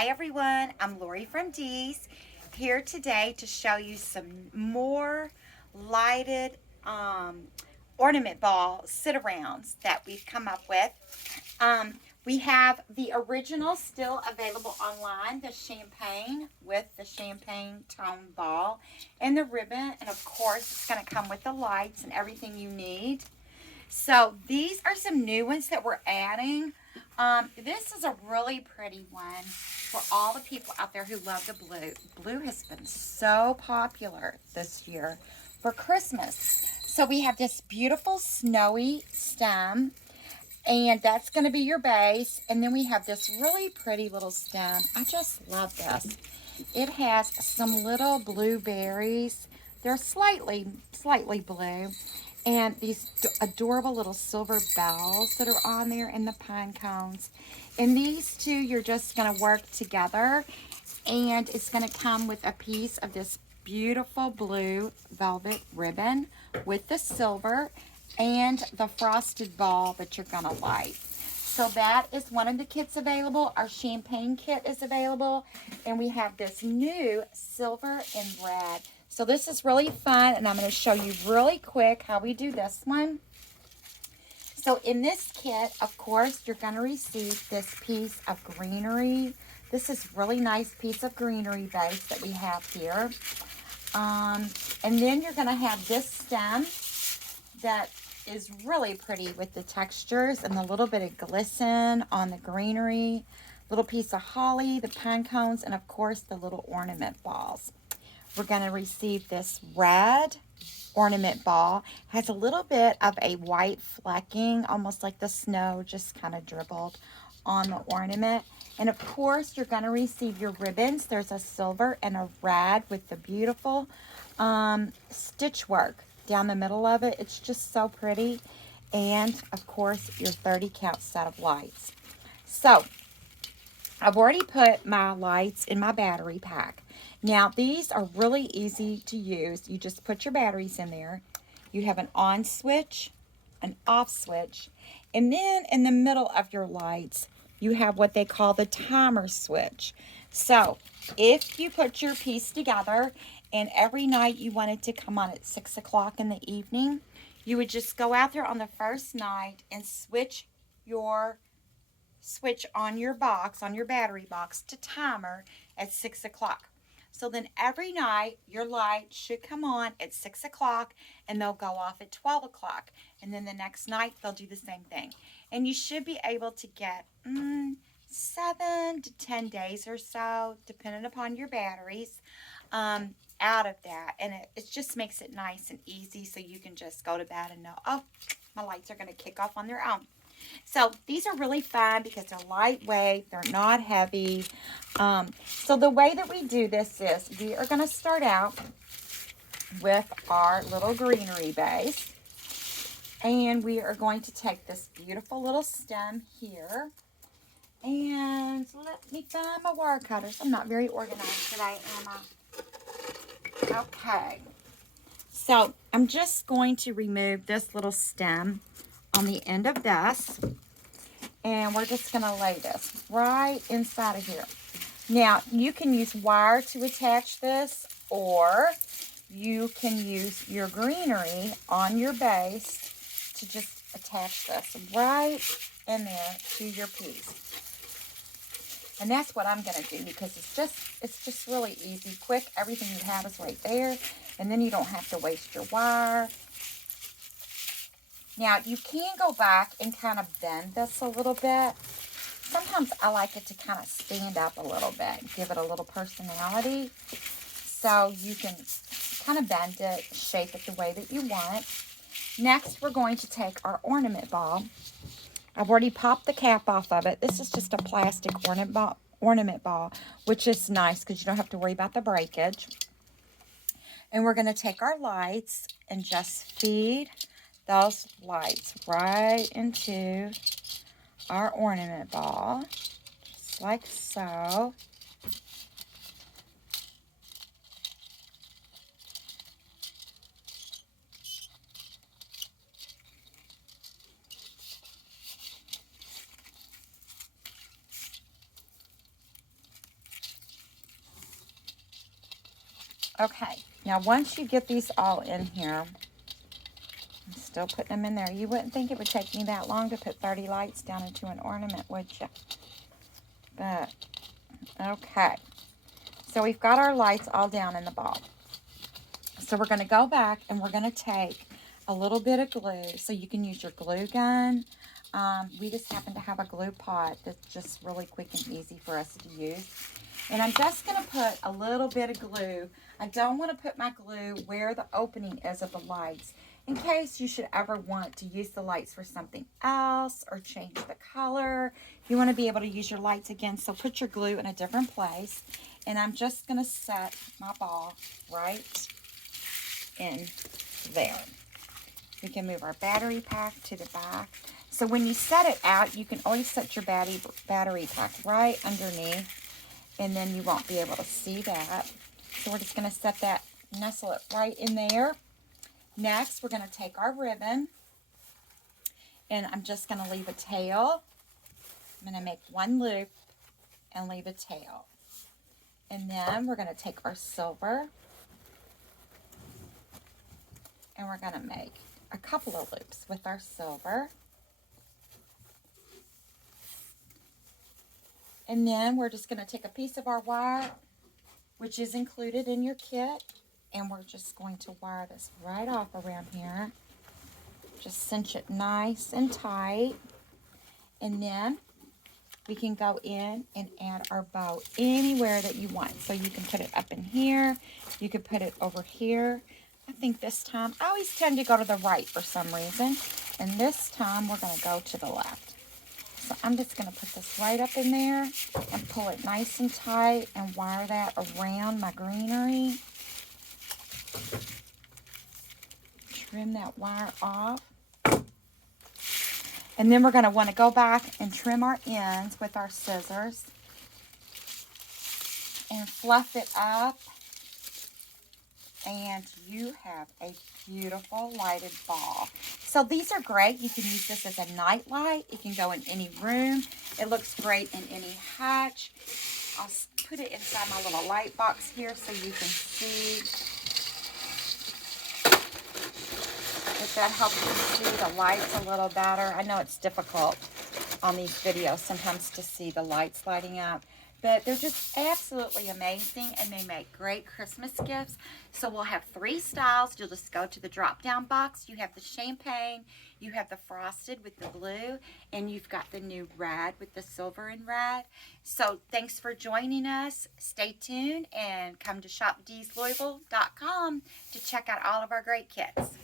Hi everyone, I'm Lorie from Dee's here today to show you some more lighted ornament ball sit-arounds that we've come up with. We have the original still available online, the champagne with the champagne tone ball and the ribbon, and of course it's going to come with the lights and everything you need. So these are some new ones that we're adding. This is a really pretty one for all the people out there who love the blue. Blue has been so popular this year for Christmas. So we have this beautiful snowy stem, and that's going to be your base. And then we have this really pretty little stem. I just love this. It has some little blueberries. They're slightly blue. And these adorable little silver bells that are on there and the pine cones. And these two, you're just going to work together. And it's going to come with a piece of this beautiful blue velvet ribbon with the silver and the frosted ball that you're going to light. So that is one of the kits available. Our champagne kit is available. And we have this new silver and red. So this is really fun, and I'm going to show you really quick how we do this one. So in this kit, of course, you're going to receive this piece of greenery. This is really nice piece of greenery base that we have here. And then you're going to have this stem that is really pretty with the textures and the little bit of glisten on the greenery. Little piece of holly, the pine cones, and of course the little ornament balls. We're going to receive this red ornament ball. Has a little bit of a white flecking, almost like the snow just kind of dribbled on the ornament. And of course, you're going to receive your ribbons. There's a silver and a red with the beautiful stitch work down the middle of it. It's just so pretty. And of course, your 30 count set of lights. So I've already put my lights in my battery pack. Now, these are really easy to use. You just put your batteries in there. You have an on switch, an off switch, and then in the middle of your lights, you have what they call the timer switch. So, if you put your piece together and every night you want it to come on at 6 o'clock in the evening, you would just go out there on the first night and switch on your box, on your battery box, to timer at 6 o'clock. So then every night your light should come on at 6 o'clock and they'll go off at 12 o'clock. And then the next night they'll do the same thing. And you should be able to get 7 to 10 days or so, depending upon your batteries, out of that. And it just makes it nice and easy so you can just go to bed and know, oh, my lights are going to kick off on their own. So these are really fun because they're lightweight, they're not heavy. So the way that we do this is we are going to start out with our little greenery base. And we are going to take this beautiful little stem here. And let me find my wire cutters. I'm not very organized today, am I? Okay. So I'm just going to remove this little stem on the end of this, and we're just going to lay this right inside of here. Now, you can use wire to attach this, or you can use your greenery on your base to just attach this right in there to your piece. And that's what I'm going to do because it's just really easy, quick. Everything you have is right there, and then you don't have to waste your wire. Now, you can go back and kind of bend this a little bit. Sometimes I like it to kind of stand up a little bit, give it a little personality. So you can kind of bend it, shape it the way that you want. Next, we're going to take our ornament ball. I've already popped the cap off of it. This is just a plastic ornament ball, which is nice because you don't have to worry about the breakage. And we're going to take our lights and just feed those lights right into our ornament ball, just like so. Okay, now once you get these all in here, I'm still putting them in there. You wouldn't think it would take me that long to put 30 lights down into an ornament, would you? But, okay. So we've got our lights all down in the ball. So we're going to go back and we're going to take a little bit of glue. So you can use your glue gun. We just happen to have a glue pot that's just really quick and easy for us to use. And I'm just going to put a little bit of glue. I don't want to put my glue where the opening is of the lights, in case you should ever want to use the lights for something else or change the color. You want to be able to use your lights again, so put your glue in a different place. And I'm just going to set my ball right in there. We can move our battery pack to the back. So when you set it out, you can always set your battery pack right underneath, and then you won't be able to see that. So we're just going to set that, nestle it right in there. Next, we're going to take our ribbon, and I'm just going to leave a tail. I'm going to make one loop and leave a tail. And then we're going to take our silver, and we're going to make a couple of loops with our silver. And then we're just going to take a piece of our wire, which is included in your kit, and we're just going to wire this right off around here. Just cinch it nice and tight. And then we can go in and add our bow anywhere that you want. So you can put it up in here. You could put it over here. I think this time, I always tend to go to the right for some reason. And this time, we're going to go to the left. So I'm just going to put this right up in there and pull it nice and tight and wire that around my greenery. Trim that wire off. And then we're going to want to go back and trim our ends with our scissors and fluff it up. And you have a beautiful lighted ball. So these are great. You can use this as a night light. It can go in any room. It looks great in any hatch. I'll put it inside my little light box here so you can see. If that helps you see the lights a little better. I know it's difficult on these videos sometimes to see the lights lighting up. But they're just absolutely amazing, and they make great Christmas gifts. So we'll have 3 styles. You'll just go to the drop-down box. You have the champagne, you have the frosted with the blue, and you've got the new red with the silver and red. So thanks for joining us. Stay tuned and come to shopdeeslouisville.com to check out all of our great kits.